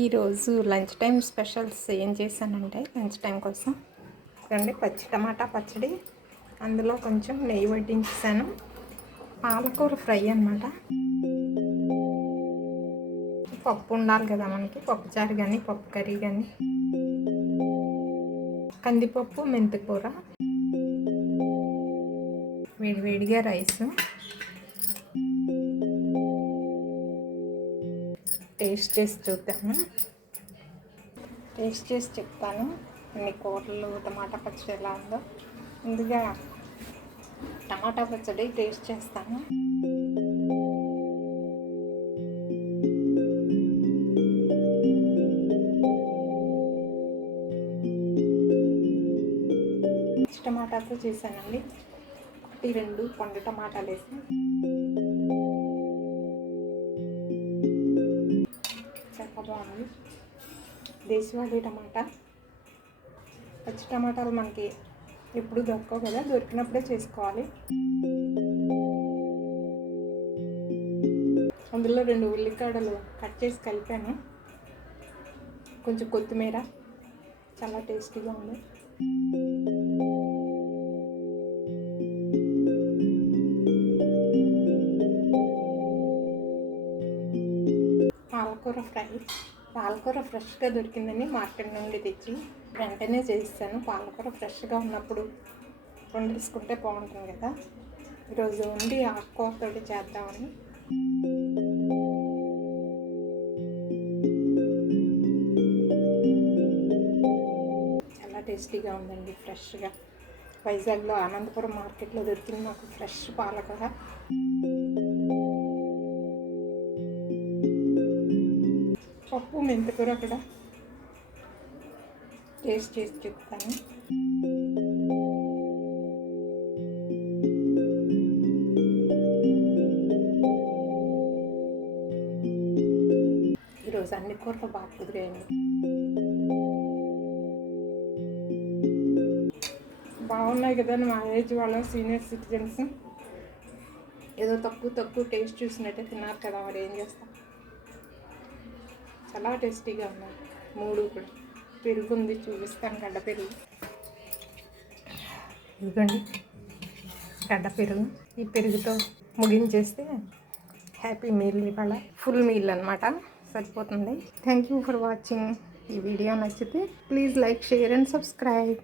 ఈరోజు lunch time specials ఏం చేశానంటే లంచ్ టైం కోసం చూడండి పచ్చి టమాటా పచ్చడి, అందులో కొంచెం నెయ్యి వడ్డించేసాను. పాలకూర ఫ్రై అన్నమాట. పప్పు ఉండాలి కదా మనకి, పప్పుచారు కానీ పప్పు కర్రీ కానీ, కందిపప్పు మెంతికూర, వేడివేడిగా రైస్. టేస్ట్ చేసి చూద్దాము, టేస్ట్ చేసి చెప్తాను అన్ని కూరలు టమాటా పచ్చడి ఎలా ఉందో. ముందుగా టమాటా పచ్చడి టేస్ట్ చేస్తాను. టమాటాతో చేశానండి. 1-2 పండు టమాటాలు వేసి చాలా బాగుంది. దేశవాళీ టమాటా. పచ్చి టమాటాలు మనకి ఎప్పుడు దొరకవు కదా, దొరికినప్పుడే చేసుకోవాలి. అందులో 2 ఉల్లికాడలు కట్ చేసి కలిపాను, కొంచెం కొత్తిమీర. చాలా టేస్టీగా ఉంది. పాలకూర ఫ్రై. పాలకూర ఫ్రెష్గా దొరికిందని మార్కెట్ నుండి తెచ్చి వెంటనే చేస్తాను. పాలకూర ఫ్రెష్గా ఉన్నప్పుడు వండేసుకుంటే బాగుంటుంది కదా. ఈరోజు ఉండి ఆకుకూరతో చేద్దామని. చాలా టేస్టీగా ఉందండి, ఫ్రెష్గా. వైజాగ్లో అనంతపురం మార్కెట్లో దొరికింది మాకు ఫ్రెష్ పాలకూర. పప్పు మెంతికూర కూడా టేస్ట్ చేసి చెప్తాను. ఈరోజు అన్ని కూరలు బాగా కుదిరాయండి. బాగున్నాయి కదా మా ఏజ్ వాళ్ళ సీనియర్ సిటిజన్స్. ఏదో తక్కువ టేస్ట్ చూసినట్టే తిన్నారు కదా, మరి ఏం చేస్తాం. చాలా టేస్టీగా ఉన్నాయి 3 కూడా. పెరుగు ఉంది, చూపిస్తాను. గడ్డ పెరుగు ఇదిగోండి, గడ్డ పెరుగు. ఈ పెరుగుతో ముగించేస్తే హ్యాపీ మీల్. ఇవాళ ఫుల్ మీల్ అనమాట, సరిపోతుంది. Thank you for watching. ఈ వీడియో నచ్చితే please like, share and subscribe.